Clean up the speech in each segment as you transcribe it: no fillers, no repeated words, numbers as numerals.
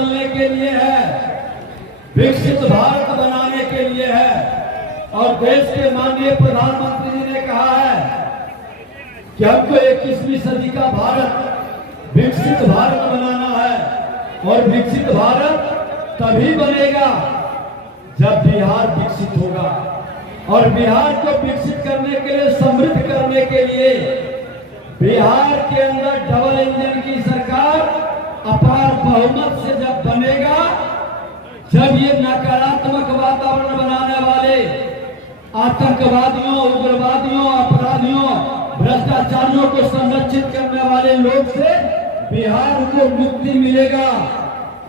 बदलने के लिए है, विकसित भारत बनाने के लिए है। और देश के माननीय प्रधानमंत्री जी ने कहा है कि हमको 21वीं सदी का भारत, विकसित भारत बनाना है। और विकसित भारत तभी बनेगा जब बिहार विकसित होगा। और बिहार को विकसित करने के लिए, समृद्ध करने के लिए बिहार के अंदर डबल इंजन की सरकार अपार बहुमत से जब बनेगा, जब ये नकारात्मक वातावरण बनाने वाले आतंकवादियों, उग्रवादियों, अपराधियों, भ्रष्टाचारियों को संरक्षित करने वाले लोग से बिहार को मुक्ति मिलेगा,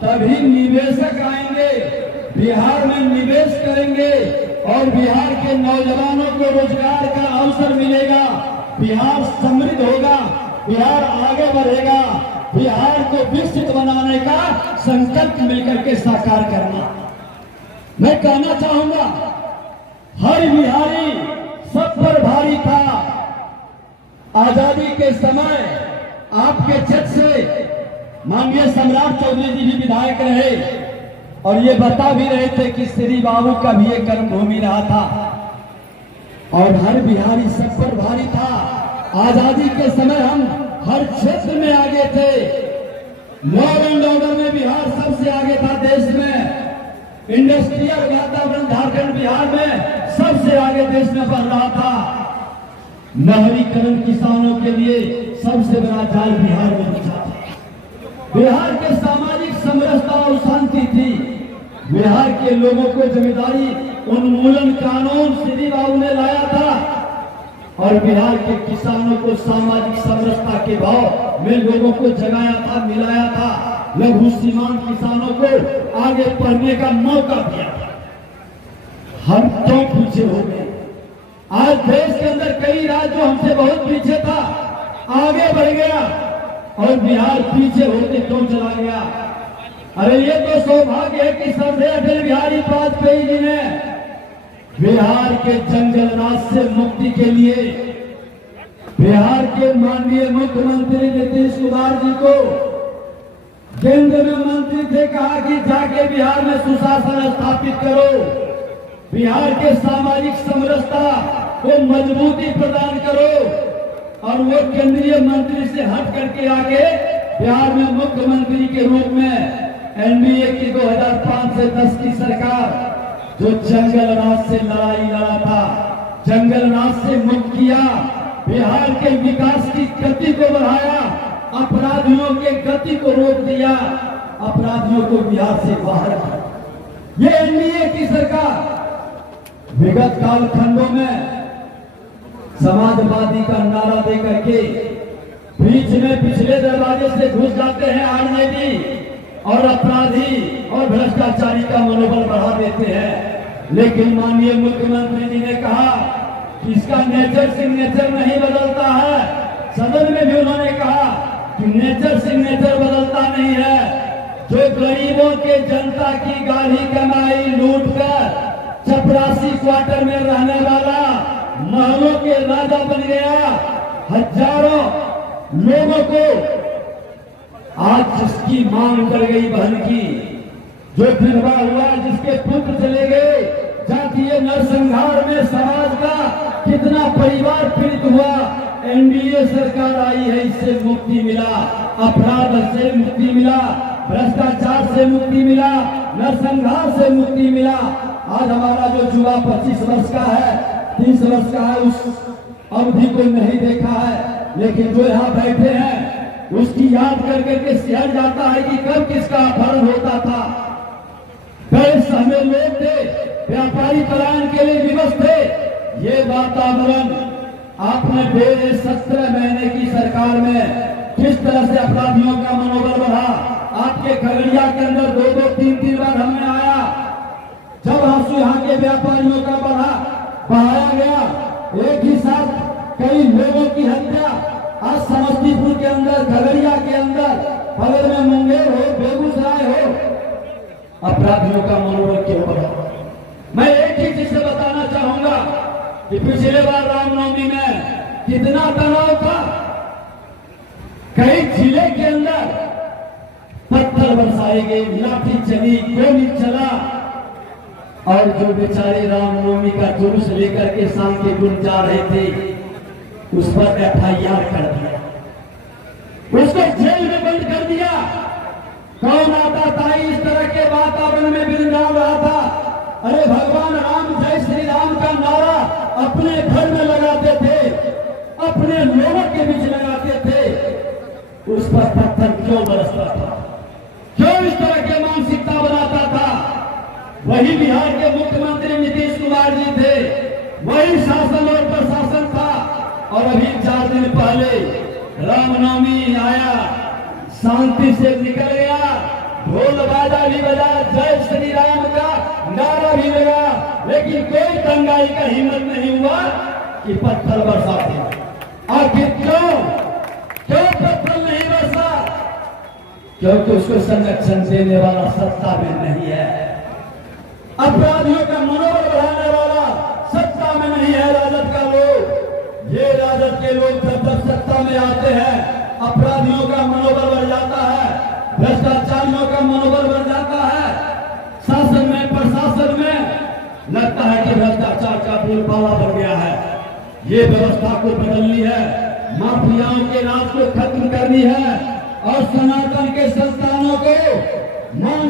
तभी निवेशक आएंगे, बिहार में निवेश करेंगे और बिहार के नौजवानों को रोजगार का अवसर मिलेगा, बिहार समृद्ध होगा, बिहार आगे बढ़ेगा। बिहार को विकसित बनाने का संकल्प मिलकर के साकार करना। मैं कहना चाहूंगा, हर बिहारी सब पर भारी था। आजादी के समय आपके क्षेत्र से माननीय सम्राट चौधरी जी भी विधायक रहे और ये बता भी रहे थे कि श्री बाबू का भी एक कर्मभूमि रहा था और हर बिहारी सब पर भारी था। आजादी के समय हम हर क्षेत्र में आगे थे। लॉ एंड ऑर्डर में बिहार सबसे आगे था देश में। इंडस्ट्रियल वातावरण झारखंड बिहार में सबसे आगे देश में बढ़ रहा था। नहरीकरण किसानों के लिए सबसे बड़ा जाल बिहार में बिछा था। बिहार के सामाजिक समरसता और शांति थी। बिहार के लोगों को जिम्मेदारी उन्मूलन कानून श्री बाबू ने लाया था और बिहार के किसानों को सामाजिक समरसता के भाव में लोगों को जगाया था, मिलाया था। लघु सीमांत किसानों को आगे बढ़ने का मौका दिया था। हम तो पीछे हो गए। आज देश के अंदर कई राज्य हमसे बहुत पीछे था, आगे बढ़ गया और बिहार पीछे होते क्यों चला गया? अरे ये तो सौभाग्य है कि सरदार अटल बिहारी वाजपेयी जी ने बिहार के जंगल राज से मुक्ति के लिए बिहार के माननीय मुख्यमंत्री नीतीश कुमार जी को केंद्र में मंत्री थे, कहा कि जाके बिहार में सुशासन स्थापित करो, बिहार के सामाजिक समरसता को मजबूती प्रदान करो। और वो केंद्रीय मंत्री से हट करके आके बिहार में मुख्यमंत्री के रूप में एनडीए की 2005 से 10 की सरकार जो जंगल राज से लड़ाई लड़ा था, जंगल राज से मुक्त किया, बिहार के विकास की गति को बढ़ाया, अपराधियों के गति को रोक दिया, अपराधियों को बिहार से बाहर किया। ये एनडीए की सरकार विगत कालखंडों में समाजवादी का नारा दे करके बीच में पिछले दरवाजे से घुस जाते हैं आरजेडी और अपराधी और भ्रष्टाचारी का मनोबल बढ़ा देते हैं। लेकिन माननीय मुख्यमंत्री जी ने कहा कि इसका नेचर सिग्नेचर नहीं बदलता है। सदन में भी उन्होंने कहा कि नेचर सिग्नेचर बदलता नहीं है। जो गरीबों के जनता की गाढ़ी कमाई लूट कर चपरासी क्वार्टर में रहने वाला महलों के राजा बन गया, हजारों लोगों को आज जिसकी मांग कर गई बहन की, जो विधवा हुआ, जिसके पुत्र चले गए, जातीय नरसंहार में समाज का कितना परिवार पीड़ित हुआ, एनडीए सरकार आई है, इससे मुक्ति मिला, अपराध से मुक्ति मिला, भ्रष्टाचार से मुक्ति मिला, नरसंहार से मुक्ति मिला। आज हमारा जो युवा 25 वर्ष का है, 30 वर्ष का है, उस अवधि को नहीं देखा है, लेकिन जो यहाँ बैठे हैं उसकी याद कर करके शहर जाता है कि कब किसका अपहरण होता था। कई समय लोग थे, व्यापारी पलायन के लिए विवश थे। ये वातावरण आपने 17 महीने की सरकार में किस तरह से अपराधियों का मनोबल बढ़ा। आपके खगड़िया के अंदर 2-2, 3-3 बार हमें आया, जब आंसू यहाँ के व्यापारियों का बढ़ाया गया। एक ही साथ कई लोगों की हत्या, आज समस्तीपुर के अंदर, खगड़िया के अंदर, बगल में मुंगेर हो, बेगूसराय हो, अपराधियों का मनोबल क्यों बढ़ा? मैं एक ही चीज से बताना चाहूंगा कि पिछले बार रामनवमी में कितना तनाव था। कई जिले के अंदर पत्थर पत्थर बरसाए गए, लाठी चली, गोली चला, और जो बेचारे रामनवमी का जुलूस लेकर के शाम के गुण जा रहे थे, उस पर FIR कर दिया, उसको जेल में बंद कर दिया। कौन आता था इस तरह के वातावरण में बिरंगा रहा था? अरे भगवान राम जय श्री राम का नारा अपने घर में लगाते थे, अपने लोगों के बीच लगाते थे, उस पर पत्थर क्यों बरसता था? क्यों इस तरह के मानसिकता बनाता था? वही बिहार के मुख्यमंत्री नीतीश कुमार जी थे, वही शासन और प्रशासन था। और अभी 4 दिन पहले रामनवमी आया, शांति से निकल गया, ढोल बाजा भी बजा, जय श्री राम का नारा भी लगा, लेकिन कोई दंगाई का हिम्मत नहीं हुआ कि पत्थर बरसाते। आखिर क्यों पत्थर नहीं बरसा? क्योंकि उसको संरक्षण देने वाला सत्ता में नहीं है, अपराधियों का मनोबल बढ़ाने वाला सत्ता में नहीं है राजद का लोग। ये राजद के लोग जब सत्ता में आते हैं, अपराधियों का मनोबल बढ़ जाता है, भ्रष्टाचारियों का मनोबल बढ़ जाता है, शासन में प्रशासन में लगता है कि भ्रष्टाचार का बोलबाला बढ़ गया है। ये व्यवस्था को बदलनी है, माफियाओं के राज को खत्म करनी है और सनातन के संस्थानों को मान